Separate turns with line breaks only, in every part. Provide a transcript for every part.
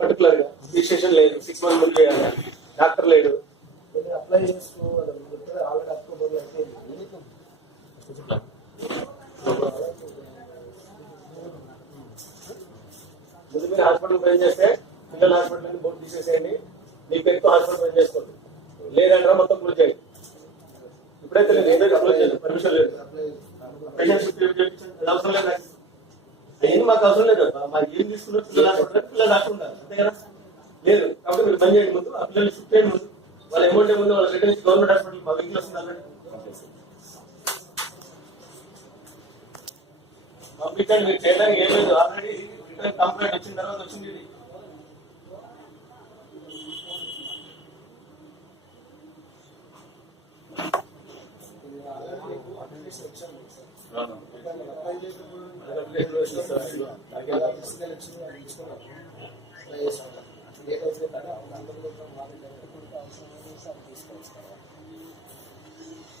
పర్టికులర్గా లేదు six month ముందు డాక్టర్ లేడు.
అప్లై చేసుకో ఆల్రెడీ అక్టోబర్
ముందు హాస్పిటల్ పని చేస్తే పిల్లల హాస్పిటల్ బోర్డు తీసేసేయండి. మీ పేరుతో హాస్పిటల్ పని చేసుకోండి. లేదంటారా మొత్తం క్లోజ్ చేయండి. ఇప్పుడైతే లేదు ఏదైతే క్లోజ్ చేయాలి పర్మిషన్ లేదు. పేషెంట్ అది అవసరం లేదు? అవన్నీ మాకు అవసరం లేదు. మాకు ఏం తీసుకున్నారు పిల్లలు హాస్పిటల్ పిల్లలు హాస్పిటల్ అంతే కదా? లేదు. కాబట్టి మీరు పని చేయండి ముందు. ఆ పిల్లలు షిఫ్ట్ చేయండి ముందు. వాళ్ళ అమౌంట్ ముందు వాళ్ళ రిటర్న్ గవర్నమెంట్ హాస్పిటల్ మా వెహికల్ వస్తుంది ఆల్రెడీ పంపించండి మీరు చేయడానికి ఏం లేదు. ఆల్రెడీ రిటర్న్ కంప్లైంట్ వచ్చిన తర్వాత వచ్చింది ఇది.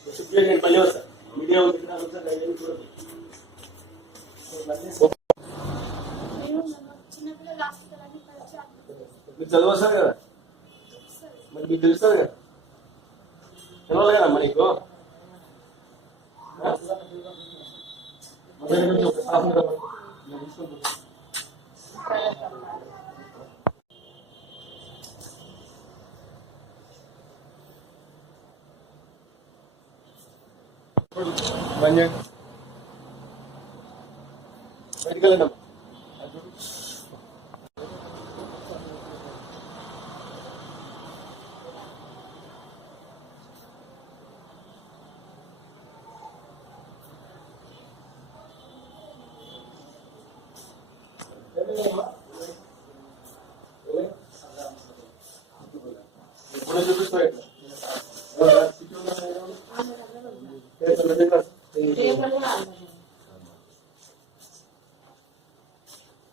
అప్లై
షిఫ్ట్ చేయండి మళ్ళీ వస్తా మీడియా ఉంది ఇక్కడ వస్తా, మీరు కదా? మరి మీకు తెలుస్తుంది కదా? తెలవాలి కదా మరి మొదటి బంద్ చేయండి. బయటికి వెళ్ళండి అమ్మా. ఎప్పుడో చూపిస్తావు ఇట్లా. ఎవరు? చిట్టి ఉన్నారా? ఎవరు? ఏ, తొమ్మిది క్లాస్.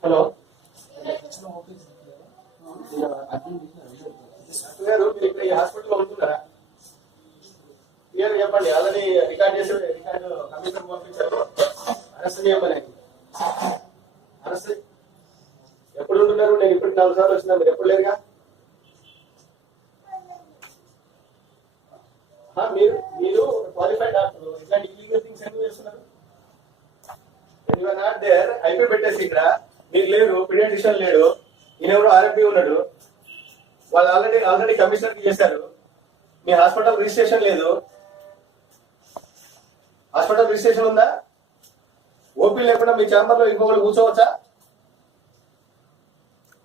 హలో గారు మీరు ఇక్కడ ఈ హాస్పిటల్లో ఉంటున్నారా క్లియర్ చెప్పండి ఆల్రెడీ రికార్డ్ చేసి రికార్డు కమిషన్ పంపించారు అరెస్ట్ చేయమని అరెస్ట్ ఎప్పుడు ఉంటున్నారు? నేను ఇప్పుడు నాలుగు సార్లు వచ్చినా మీరు ఎప్పుడు లేరుగా? మీరు మీరు క్వాలిఫైడ్ డాక్టర్. ఇట్లాంటి ఇల్లీగల్ థింగ్స్ ఎందుకు చేస్తున్నారు? నాట్ దేర్ ఐపీ పెట్టేసి ఇక్కడ. మీరు లేరు పీడియాట్రిషియన్ లేడు ఈయనెవరు ఆర్ఎంపీ ఉన్నాడు. వాళ్ళు ఆల్రెడీ ఆల్రెడీ కమిషనర్ చేశారు. మీ హాస్పిటల్ రిజిస్ట్రేషన్ లేదు. హాస్పిటల్ రిజిస్ట్రేషన్ ఉందా? ఓపీ లేకుండా మీ ఛాంబర్లో ఇంకొకరు కూర్చోవచ్చా?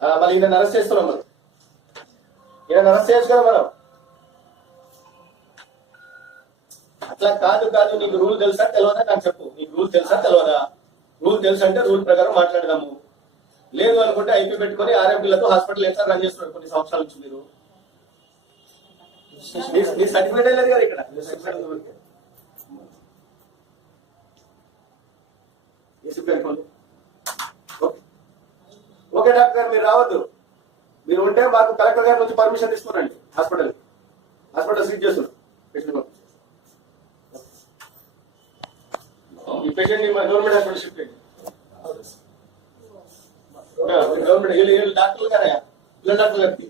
మరి ఈయన అరెస్ట్ చేస్తున్నాం మరి. ఈయన అరెస్ట్ చేయొచ్చు కదా మనం? అట్లా కాదు కాదు నీకు రూల్ తెలుసా? తెలియదా నాకు చెప్పు. నీకు రూల్ తెలుసా? తెలియదా రూల్ తెలుసు అంటే రూల్ ప్రకారం మాట్లాడదాము. లేదు అనుకుంటే ఐపీ పెట్టుకొని ఆర్ఎంపీలతో హాస్పిటల్ ఎట్లా రన్ చేస్తున్నారు కొన్ని సంవత్సరాల నుంచి మీరు? మీ- సర్టిఫికేట్ లేదు కదా ఇక్కడ? మీ ఓకే డాక్టర్ గారు మీరు రావద్దు. మీరు ఉంటే మాకు కలెక్టర్ గారి నుంచి పర్మిషన్ తీసుకురండి హాస్పిటల్. హాస్పిటల్ సీట్ చేస్తున్నాం పేషెంట్ ఈ పేషెంట్ గవర్నమెంట్ హాస్పిటల్ షిఫ్ట్ చేయండి. మీరు గవర్నమెంట్ వీళ్ళు వీళ్ళు డాక్టర్లు గారా. డాక్టర్ గారికి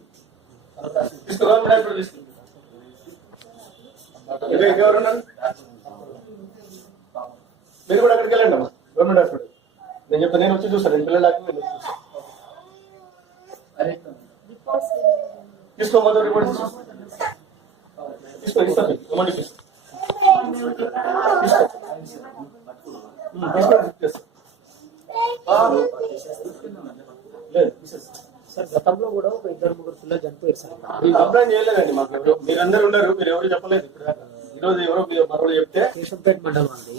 తీసుకో గవర్నమెంట్ హాస్పిటల్ తీసుకో మీరు కూడా అక్కడికి వెళ్ళండి అమ్మా. Government hospital. నేను చెప్తాను నేను వచ్చి చూస్తాను నేను పిల్లల డాక్టర్ నేను వచ్చి చూస్తాను తీసుకో తీసుకో. లేదు తీసేస్తా.
సార్ గతంలో కూడా ఒక ఇద్దరు ముగ్గురు పిల్లలు చనిపోయారు సార్
మీరు కంప్లైంట్ చేయలేదండి మాకు ఎవరు మీరందరూ ఉన్నారు మీరు ఎవరు చెప్పలేదు ఇప్పుడు. ఈరోజు ఎవరో మీరు మరొకరు చెప్తే
కేశంపేట మండలం అండి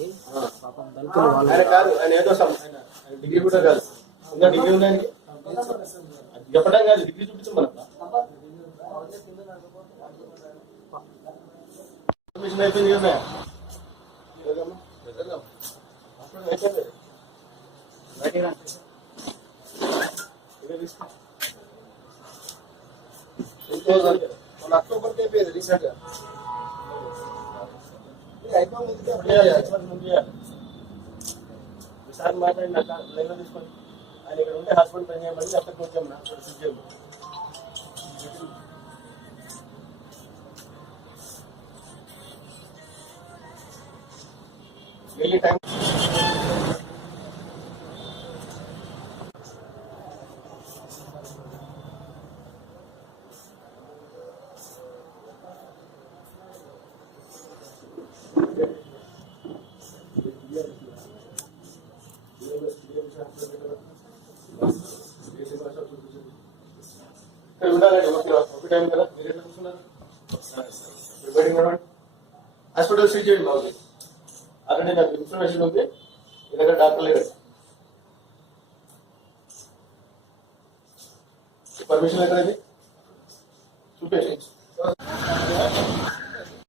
పాపం దళితులు
ఆయన కాదు ఆయన ఏదో డిగ్రీ కూడా కాదు ఇంకా డిగ్రీ ఉంది ఆయనకి అది చెప్పడం కాదు డిగ్రీ చూపించు మనకు పర్మిషన్ అయిపోయింది కదా లేదమ్మా? అప్పుడు అయిపోయింది. ఇదే తీసుకో.
మన అక్టోబర్ అయిపోయింది రీసెంట్గా ఇది అయిపోయింది
ఇప్పుడు చేయాలి, six months ముందు చేయాలి. ఈసారి మాట్లాడి నాకు లైన్లో తీసుకోండి ఆయన ఇక్కడ ఉంటే హాస్పిటల్ పని చేయమని లేకపోతే కోర్కెమ్మా సిజ్జమ్మ వెళ్ళే టైం ఉండాలండి ఓకే ఒక టైం కదా మీరు ఎట్లా కూర్చున్నారు? రికార్డింగ్ నడవండి హాస్పిటల్ సీట్ చేయండి బాబు. అక్కడ నాకు ఇన్ఫర్మేషన్ ఉంది. మీ దగ్గర డాక్టర్ లేడు పర్మిషన్ ఎక్కడ ఇది